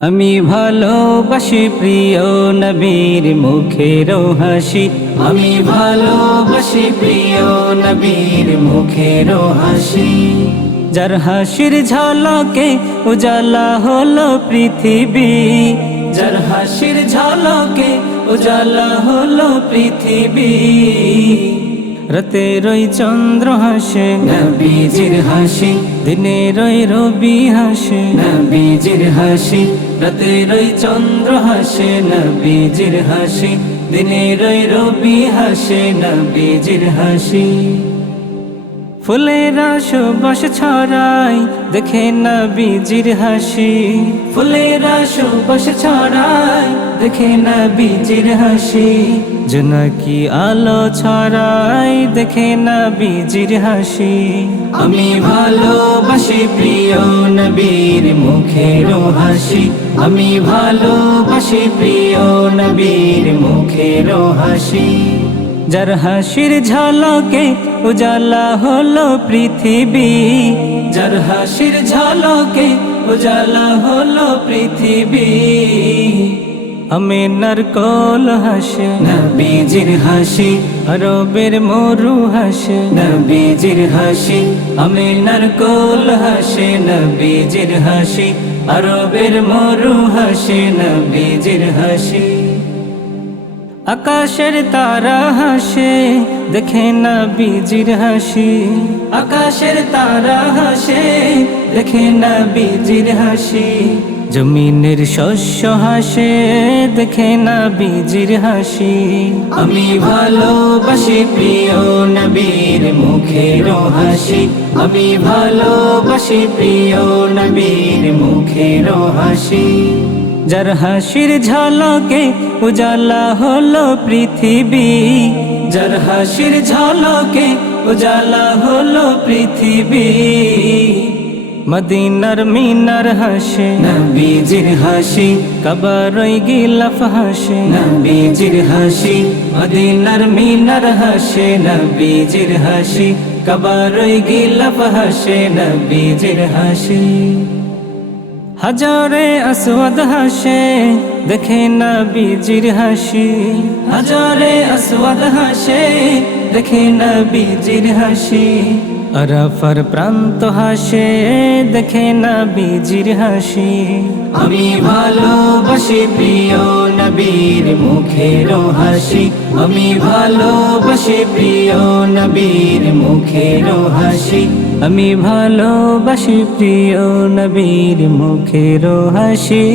আমি ভালোবাসি প্রিয় নবীর মুখের হাসি। আমি ভালোবাসি প্রিয় নবীর মুখের হাসি। যার হাসির ঝলকে উজালা হলো পৃথিবী। যার হাসির ঝলকে উজালা হলো পৃথিবী। রাতে রই চন্দ্র হাসে। নবীজির হাসি। দিনে রই রবি হাসে। নবীজির হাসি। রাতে রই চন্দ্র হাসে। নবীজির হাসি। দিনে রই রবি হাসে। নবীজির হাসি। ফুলেরা সুবাস ছড়াই, দেখে না বীজির হাসি। ফুলেরা সুবাস ছড়াই, দেখে না বীজির হাসি। জোনাকি আলো ছড়াই, দেখে না বীজির হাসি। আমি ভালোবাসি প্রিয় নবীর মুখের হাসি। আমি ভালোবাসি প্রিয় নবীর মুখের হাসি। যার হাসির ঝলকে উজালা হলো পৃথিবী। যার হাসির ঝলকে উজালা হলো পৃথিবী। আমি নারকল হাসে নবীজির হাসি। আরবের মরু হাসে নবীজির হাসি। আমি নারকল হাসে নবীজির হাসি। আরবের মরু হাসে নবীজির হাসি। আকাশের তারা হাসে, দেখে না বীজির হাসি। আকাশের তারা হাসে, দেখে না বীজির হাসি। জমিনের শস্য হাসে, দেখে না বীজির হাসি। আমি ভালোবাসি প্রিয় নবীর মুখের হাসি। আমি ভালোবাসি প্রিয় নবীর মুখের হাসি। যার হাসির ঝলকে উজালা হলো পৃথিবী যার হাসির ঝলকে উজালা হলো পৃথিবী। মদিনার মিনার হাসে নবীজির হাসি কবরই গিলাফ হাসে। নবীজির হাসি মদিনার মিনার হাসে। নবীজির হাসি কবরই গিলাফ হাসে। নবীজির হাসি। হাজারে আসওয়াদ হাসে, দেখে না বীজির হাসি। হাজারে আসওয়াদ হাসে, দেখে না বীজির হাসি। আরাফার প্রান্ত হাসে, দেখে না বীজির হাসি। আমি ভালোবাসি প্রিয় নবীর মুখের হাসি। আমি ভালোবাসি প্রিয় নবীর মুখের হাসি। আমি ভালোবাসি প্রিয় নবীর মুখের হাসি।